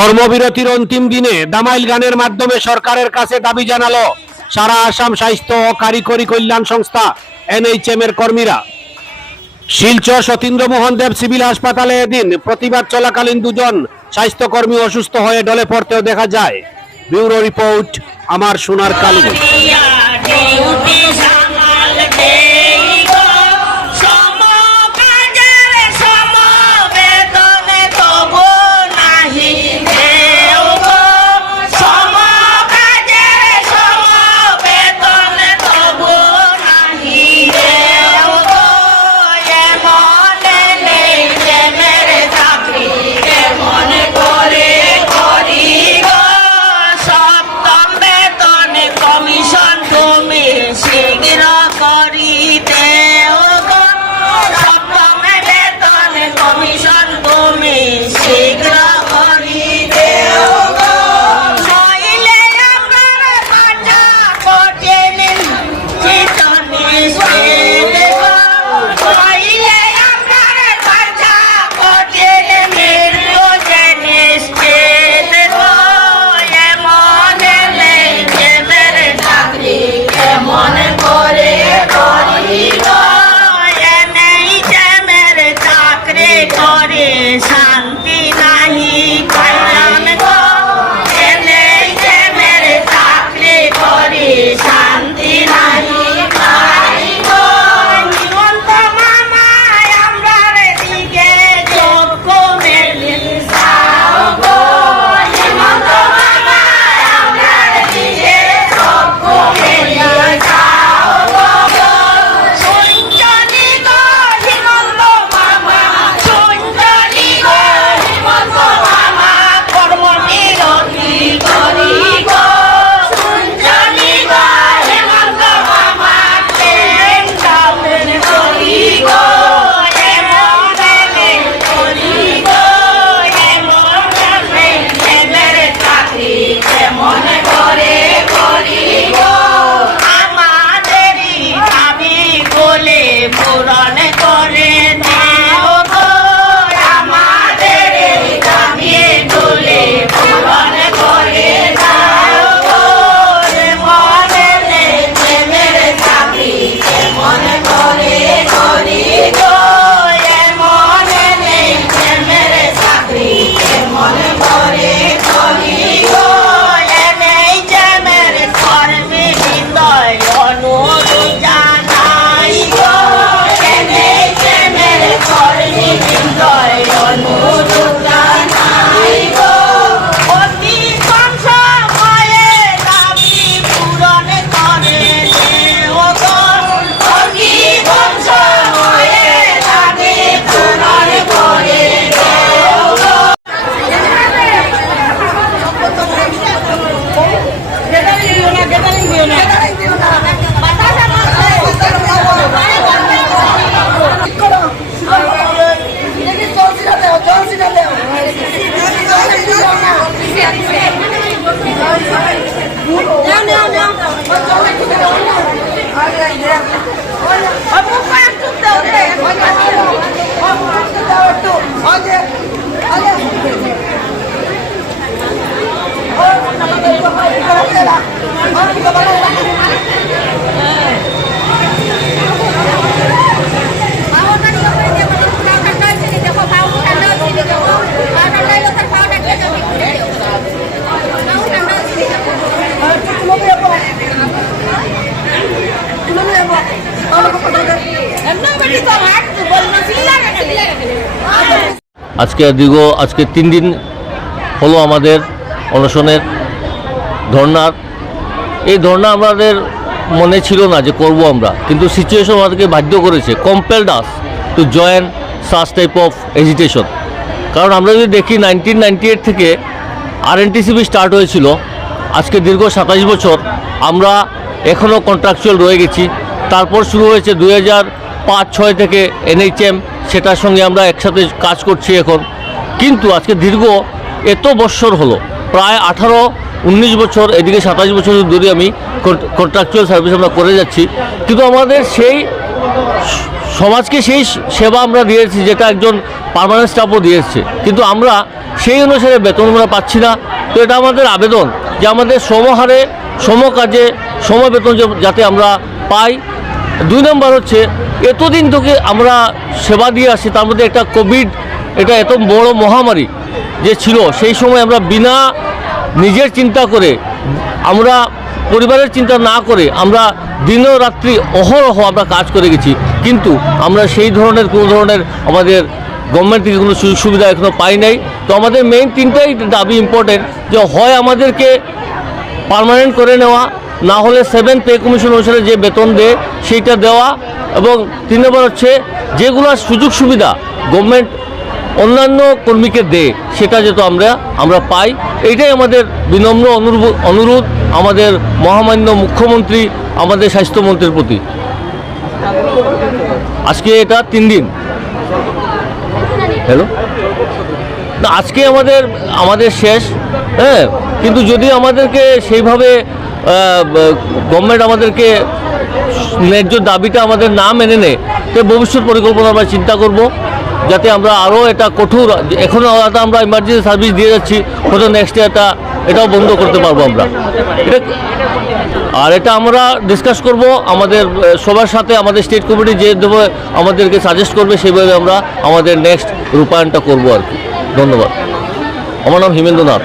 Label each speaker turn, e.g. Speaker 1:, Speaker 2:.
Speaker 1: কর্মবিরতির অন্তিম দিনে দামাইল গানের মাধ্যমে সরকারের কাছে দাবি জানালো সারা আসাম স্বাস্থ্য ও কারিগরি কল্যাণ সংস্থা, এনএইচএম এর কর্মীরা। শিলচর সতীন্দ্র মোহন দেব সিভিল হাসপাতালে এদিন প্রতিবাদ চলাকালীন দুজন স্বাস্থ্যকর্মী অসুস্থ হয়ে ডলে পড়তেও দেখা যায়। ব্যুরো রিপোর্ট, আমার সোনার কালী।
Speaker 2: পূরণ Vamos,
Speaker 3: আজকে দীর্ঘ, আজকে তিন দিন হলো আমাদের অনশনের ধর্নার এই ধর্না আমাদের মনে ছিল না যে করব আমরা, কিন্তু সিচুয়েশন আমাদেরকে বাধ্য করেছে। Compelled us to join such type of agitation কারণ আমরা যদি দেখি নাইনটিন নাইনটি এইট থেকে আর স্টার্ট হয়েছিল। আজকে দীর্ঘ সাতাশ বছর আমরা এখনও কন্ট্রাকচুয়াল রয়ে গেছি। তারপর শুরু হয়েছে দুই হাজার পাঁচ ছয় থেকে এনএইচএম, সেটার সঙ্গে আমরা একসাথে কাজ করছি এখন। কিন্তু আজকে দীর্ঘ এত বৎসর হলো, প্রায় আঠারো, উনিশ বছর, এদিকে সাতাশ বছর ধরে আমি কন্ট্রাকচুয়াল সার্ভিস আমরা করে যাচ্ছি। কিন্তু আমাদের সেই সমাজকে সেই সেবা আমরা দিয়েছি যেটা একজন পার্মানেন্ট স্টাফও দিয়েছে কিন্তু আমরা সেই অনুসারে বেতন আমরা পাচ্ছি না। তো এটা আমাদের আবেদন যে আমাদের সমহারে সম কাজে সম বেতন যাতে আমরা পাই। দুই নম্বর হচ্ছে, এতদিন থেকে আমরা সেবা দিয়ে আসি, তার মধ্যে একটা কোভিড, এটা এত বড় মহামারী যে ছিল, সেই সময় আমরা বিনা নিজের চিন্তা করে, আমরা পরিবারের চিন্তা না করে, আমরা দিনও রাত্রি অহরহ আমরা কাজ করে গেছি। কিন্তু আমরা সেই ধরনের, কোনো ধরনের আমাদের গভর্নমেন্ট থেকে কোনো সুযোগ সুবিধা এখনও পাই নাই। তো আমাদের মেইন তিনটাই দাবি ইম্পর্টেন্ট যে হয় আমাদেরকে পার্মানেন্ট করে নেওয়া না হলে সেভেন পে কমিশন অনুসারে যে বেতন দেয়, সেইটা দেওয়া এবং তিন নম্বর হচ্ছে যেগুলো সুযোগ সুবিধা গভর্নমেন্ট অন্যান্য কর্মীকে দেয়, সেটা যেহেতু আমরা আমরা পাই, এইটাই আমাদের বিনম্র অনুরোধ আমাদের মহামান্য মুখ্যমন্ত্রী, আমাদের স্বাস্থ্যমন্ত্রীর প্রতি। আজকে এটা তিন দিন। হ্যালো না, আজকে আমাদের আমাদের শেষ হ্যাঁ কিন্তু যদি আমাদেরকে সেইভাবে গভর্নমেন্ট আমাদেরকে ন্যায্য দাবিটা আমাদের না মেনে নেয়, তো ভবিষ্যৎ পরিকল্পনা আমরা চিন্তা করব, যাতে আমরা আরও এটা কঠোর এখনও আমরা ইমার্জেন্সি সার্ভিস দিয়ে যাচ্ছি, হয়তো নেক্সট এটা এটাও বন্ধ করতে পারব আমরা। আর এটা আমরা ডিসকাস করব, আমাদের সবার সাথে আমাদের স্টেট কমিটি যে দেবে, আমাদেরকে সাজেস্ট করবে সেভাবে আমরা আমাদের নেক্সট রূপায়ণটা করব আর কি। ধন্যবাদ। আমার নাম হিমেন্দ্রনাথ।